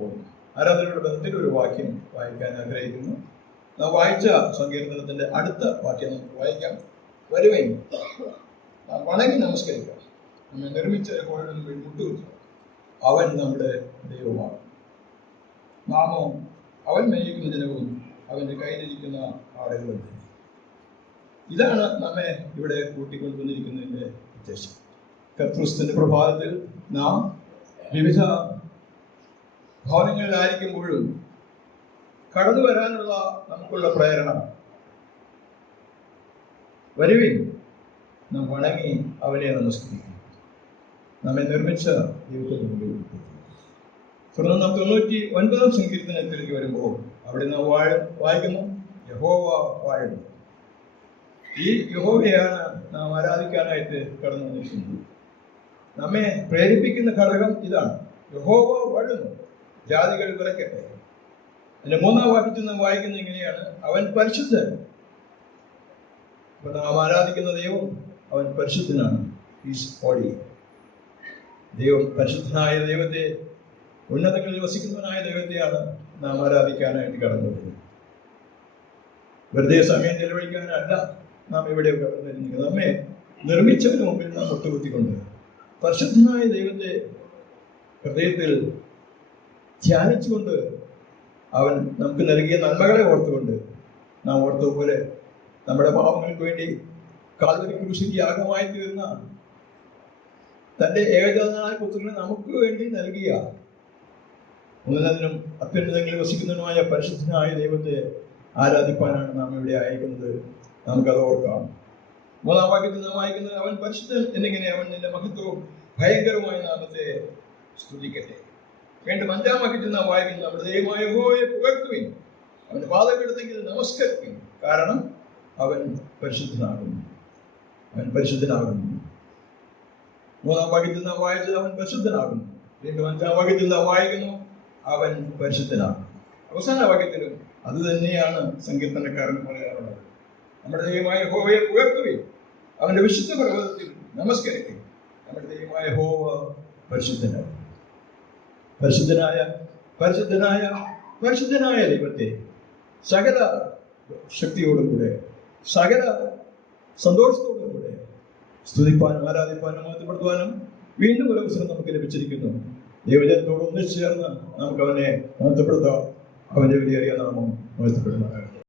ആരാധനയുടെ ബന്ധത്തിൽ ഒരു വാക്യം വായിക്കാൻ ആഗ്രഹിക്കുന്നു. നാം വായിച്ച സങ്കീർത്തനത്തിന്റെ അടുത്ത വാക്യം നമുക്ക് വായിക്കാം. വരുവേൻ നാം വണങ്ങി നമസ്കരിക്കാം, നമ്മെ നിർമ്മിച്ച എപ്പോഴും മുട്ടുവെച്ചു. അവൻ നമ്മുടെ ദൈവമാണ്, നാമോ അവൻ മേയിക്കുന്ന ജനവും അവന്റെ കയ്യിലിരിക്കുന്ന ആളുകളും. ഇതാണ് നമ്മെ ഇവിടെ കൂട്ടിക്കൊണ്ടുവന്നിരിക്കുന്നതിന്റെ ഉദ്ദേശം. കർത്തൃസ്വത്തിന്റെ പ്രഭാതത്തിൽ നാം വിവിധ ഭവനങ്ങളിലായിരിക്കുമ്പോഴും കടന്നു വരാനുള്ള നമുക്കുള്ള പ്രേരണ, വരുവിൻ നാം വണങ്ങി അവനെ നമസ്കരിക്കും, നമ്മെ നിർമ്മിച്ച ദൈവത്തിന് മുമ്പിൽ. തുടർന്ന് നാം 99-ാം സങ്കീർത്തനത്തിലേക്ക് വരുമ്പോൾ അവിടെ നാം വായിക്കുന്നു, യഹോവ വാഴുന്നു. ഈ യഹോവയാണ് നാം ആരാധിക്കാനായിട്ട് കടന്നു വന്നിരിക്കുന്നത്. നമ്മെ പ്രേരിപ്പിക്കുന്ന ഘടകം ഇതാണ്, യഹോവ വാഴുന്നു, ജാതികൾ വിറയ്ക്കട്ടെ. അതിന്റെ 3-ാം വാക്യത്തിൽ നാം വായിക്കുന്നത് ഇങ്ങനെയാണ്, അവൻ പരിശുദ്ധൻ. അപ്പൊ നാം ആരാധിക്കുന്ന ദൈവം അവൻ പരിശുദ്ധനാണ്. Is holy. ദൈവം പരിശുദ്ധനായ ദൈവത്തെ, ഉന്നതങ്ങളിൽ വസിക്കുന്നവനായ ദൈവത്തെയാണ് നാം ആരാധിക്കാനായിട്ട് കടന്നു വരുന്നത്. വെറുതെ സമയം ചെലവഴിക്കാനല്ല നാം ഇവിടെ കടന്നു വരുന്നത്. നമ്മെ നിർമ്മിച്ചവന് മുമ്പിൽ നാം ഒത്തുകുത്തിക്കൊണ്ട് പരിശുദ്ധനായ ദൈവത്തെ ഹൃദയത്തിൽ ധ്യാനിച്ചുകൊണ്ട്, അവൻ നമുക്ക് നൽകിയ നന്മകളെ ഓർത്തുകൊണ്ട്, നാം ഓർത്തതുപോലെ നമ്മുടെ പാപങ്ങൾക്ക് വേണ്ടി കാൽവരി ക്രൂശിൽ യാഗമായി തീർന്ന തന്റെ ഏകജാതനായ പുത്രനെ നമുക്ക് വേണ്ടി നൽകിയ ഉന്നതനും അത്യുന്നതങ്ങളിൽ വസിക്കുന്നതിനുമായ പരിശുദ്ധനായ ദൈവത്തെ ആരാധിപ്പാനാണ് നാം ഇവിടെ അയക്കുന്നത്. നമുക്കത് ഓർക്കാം. 3-ാം വാക്യത്തിൽ നാം വായിക്കുന്നത്, അവൻ പരിശുദ്ധൻ എന്നിങ്ങനെ അവൻ നിന്റെ മഹത്വവും ഭയങ്കരമായ നാമത്തെ സ്തുതിക്കട്ടെ. വീണ്ടും 5-ാം വാക്യത്തിൽ നാം വായിക്കുന്നത്, നമ്മുടെ ദൈവമായ യഹോവയെ പുകഴ്ത്തുവിൻ, അവന്റെ പാദപീഠത്തിൽ നമസ്കരിക്കും, കാരണം അവൻ പരിശുദ്ധനാകുന്നു. അവൻ പരിശുദ്ധനാകുന്നു. 3-ാം വാക്യത്തിൽ നാം വായിച്ചത് അവൻ പരിശുദ്ധനാകുന്നു. വീണ്ടും 5-ാം വാക്യത്തിൽ നാം വായിക്കുന്നു, അവൻ പരിശുദ്ധനാകുന്നു. അവസാന വാക്യത്തിലും അത് തന്നെയാണ് സങ്കീർത്തനക്കാരൻ പറയാറുള്ളത്. നമ്മുടെ ദൈവമായ യഹോവയെ പുകഴ്ത്തുവിൻ, അവന്റെ വിശുദ്ധ പർവ്വതത്തിൽ നമസ്കരിക്കും, നമ്മുടെ ദൈവമായ യഹോവ പരിശുദ്ധനാകും. പരിശുദ്ധനായ പരിശുദ്ധനായ പരിശുദ്ധനായ ദൈവത്തെ സകല ശക്തിയോടും കൂടെ, സകല സന്തോഷത്തോടും കൂടെ സ്തുതിപ്പാനും ആരാധിപ്പാനും മഹത്വപ്പെടുത്തുവാനും വീണ്ടും ഒരു അവസരം നമുക്ക് ലഭിച്ചിരിക്കുന്നു. ദൈവജനത്തോട് ഒന്നിച്ചു ചേർന്ന് നമുക്ക് അവനെ മഹത്വപ്പെടുത്താം. അവന്റെ വലിയ നാമം മഹത്വപ്പെടുന്നതാണ്.